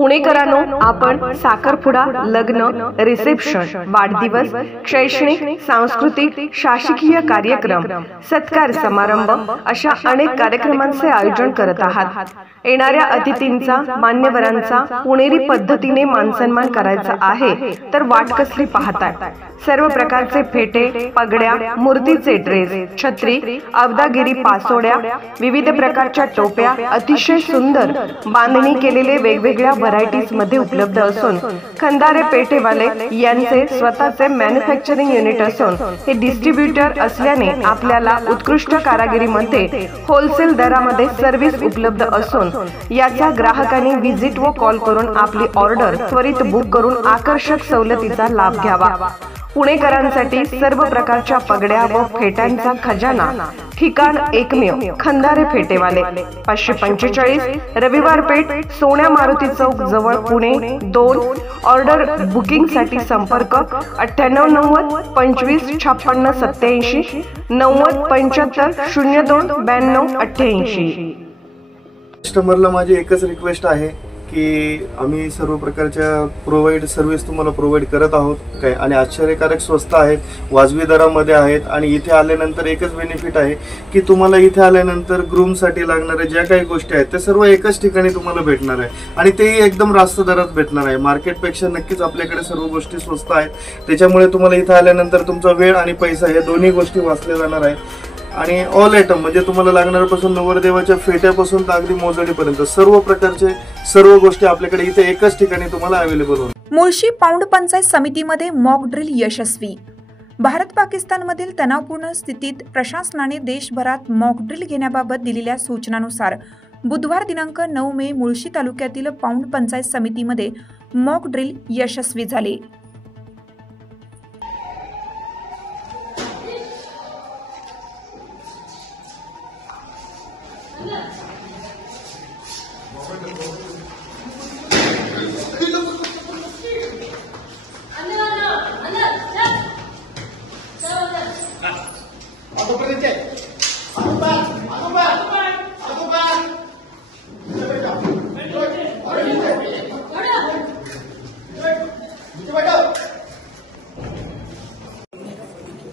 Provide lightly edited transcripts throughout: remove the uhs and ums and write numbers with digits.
पुणेकरांनो, आपण साखरपुडा, लग्न, रिसेप्शन, वाढदिवस, शैक्षणिक, सांस्कृतिक, शासकीय कार्यक्रम, सत्कार समारंभ अशा अनेक कार्यक्रमांचे आयोजन करत आहात। येणाऱ्या अतिथींचा, मान्यवरांचा पुणेरी पद्धतीने मानसन्मान करायचा आहे तर वाट कसली पाहताय? सर्व प्रकारचे फेटे, पगड्या, मूर्तीचे ड्रेस, छत्री, अवदागिरी पासोड्या, विविध प्रकारच्या टोप्या अतिशय सुंदर बांधणी केलेले वेगवेगळ्या व्हरायटीज मध्ये उपलब्ध असून खंदारे पेठेवाले यांचे स्वतःचे मॅन्युफॅक्चरिंग युनिट असून हे डिस्ट्रीब्युटर असल्याने आपल्याला उत्कृष्ट कारागिरीमध्ये होलसेल दरामध्ये सर्व्हिस उपलब्ध असून याचा ग्राहकांनी विजिट व कॉल करून आपली ऑर्डर त्वरित बुक करून आकर्षक सवलतीचा लाभ घ्यावा। पुणेकरांसाठी सर्व प्रकारच्या पगड्या व फेट्यांचा खजाना, ठिकाण एकमेव खंदारे फेटेवाले, 545 रविवार पेठ, सोन्या मारुती चौक जवळ, पुणे 2। ऑर्डर बुकिंग साठी संपर्क 9890 25 56 87 90 75 02 92 88। कस्टमरला माझी एकच रिक्वेस्ट आहे की आम्ही सर्व प्रकारच्या सर्व्हिस तुम्हाला प्रोव्हाइड करत आहोत काय, आणि आश्चर्यकारक स्वस्त आहेत, वाजवी दरामध्ये आहेत। आणि इथे आल्यानंतर एकच बेनिफिट आहे की तुम्हाला इथे आल्यानंतर ग्रूमसाठी लागणाऱ्या ज्या काही गोष्टी आहेत त्या सर्व एकाच ठिकाणी तुम्हाला भेटणार आहे, आणि तेही एकदम रास्त दरात भेटणार आहे। मार्केटपेक्षा नक्कीच आपल्याकडे सर्व गोष्टी स्वस्त आहेत, त्याच्यामुळे तुम्हाला इथे आल्यानंतर तुमचा वेळ आणि पैसा या दोन्ही गोष्टी वाचल्या जाणार आहेत। आणि ऑल आयटम म्हणजे तुम्हाला लागणाऱ्यापासून नवरदेवाच्या फेट्यापासून तर अगदी मोजडीपर्यंत सर्व प्रकारचे सर्व गोष्टी आपल्याकडे इथे एकाच ठिकाणी तुम्हाला अवेलेबल होणार। मुळशी पौंड पंचायत समितीमध्ये मॉक ड्रिल यशस्वी। भारत पाकिस्तानमधील तणावपूर्ण स्थितीत प्रशासनाने देशभरात मॉक ड्रिल घेण्याबाबत दिलेल्या सूचनानुसार बुधवार दिनांक 9 मे मुळशी तालुक्यातील पौंड पंचायत समितीमध्ये मॉक ड्रिल यशस्वी झाले।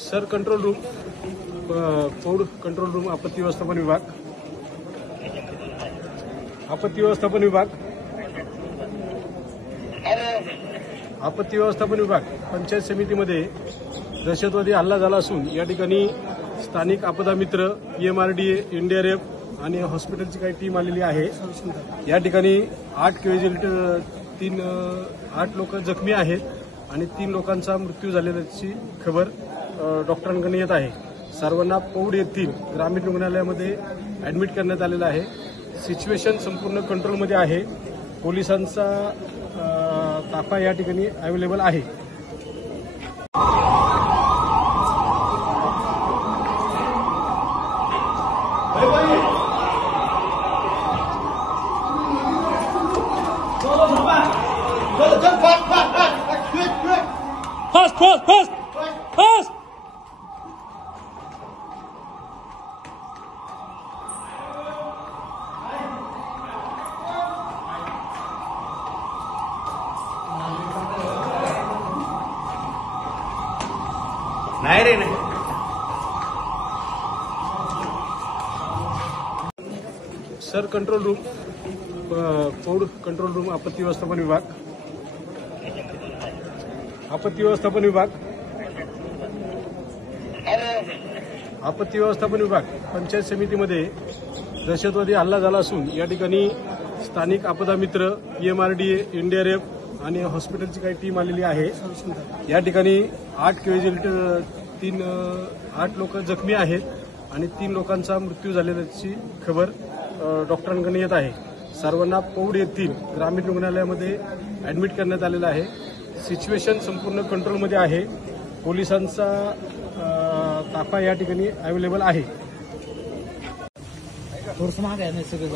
सर, कंट्रोल रूम, पौंड कंट्रोल रूम, आपत्ती व्यवस्थापन विभाग, आपत्ती व्यवस्थापन विभाग, आपत्ती व्यवस्थापन विभाग पंचायत समितीमध्ये दहशतवादी हल्ला झाला असून या ठिकाणी स्थानिक आपदा मित्र, EMRDA, NDRF आणि हॉस्पिटलची काही टीम आलेली आहे। या ठिकाणी 8 कॅज्युअल्टी, 8 लोक जखमी आहेत आणि 3 लोकांचा मृत्यू झाल्याची खबर डॉक्टरांकडून येत आहे। सर्वांना पौंड येथील ग्रामीण रुग्णालयामध्ये ऍडमिट करण्यात आलेलं आहे। सिच्युएशन संपूर्ण कंट्रोलमध्ये आहे। पोलिसांचा ताफा या ठिकाणी अवेलेबल आहे। Fast, fast, fast, fast. नाही रे नाही। सर, कंट्रोल रूम, पौंड कंट्रोल रूम, आपत्ती व्यवस्थापन विभाग, आपत्ती व्यवस्थापन विभाग, आपत्ती व्यवस्थापन विभाग पंचायत समितीमध्ये दहशतवादी हल्ला झाला असून या ठिकाणी स्थानिक आपदा मित्र, EMRDA, NDRF आणि हॉस्पिटलची काही टीम आलेली आहे। या ठिकाणी 8 कॅज्युअल्टी, 8 लोक जखमी आहेत आणि 3 लोकांचा मृत्यू झाल्याची खबर डॉक्टरांकडून येत आहे। सर्वांना पौंड येथील ग्रामीण रुग्णालयामध्ये ऍडमिट करण्यात आलेलं आहे। सिच्युएशन संपूर्ण कंट्रोलमध्ये आहे। पोलिसांचा ताफा या ठिकाणी अवेलेबल आहे। थोडंसं महाग आहे ना सगळं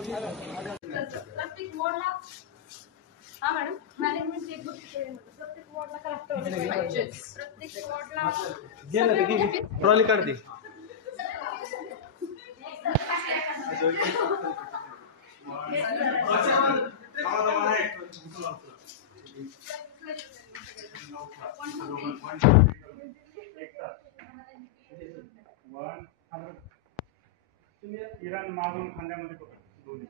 प्रत्येक वॉर्डला हा मॅडम मॅनेजमेंट एक गोष्ट प्रत्येक वॉर्डला कलेक्टर प्रत्येक वॉर्डला ट्रॉली काढते इराण मागून खांद्यामध्ये दोन्ही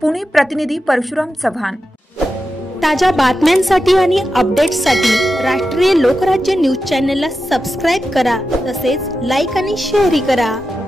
पुणे प्रतिनिधी परशुराम चव्हाण। ताज्या बातम्यांसाठी आणि अपडेट्ससाठी राष्ट्रीय लोकराज्य न्यूज चॅनलला सबस्क्राईब करा, तसेच लाईक आणि शेअरही करा।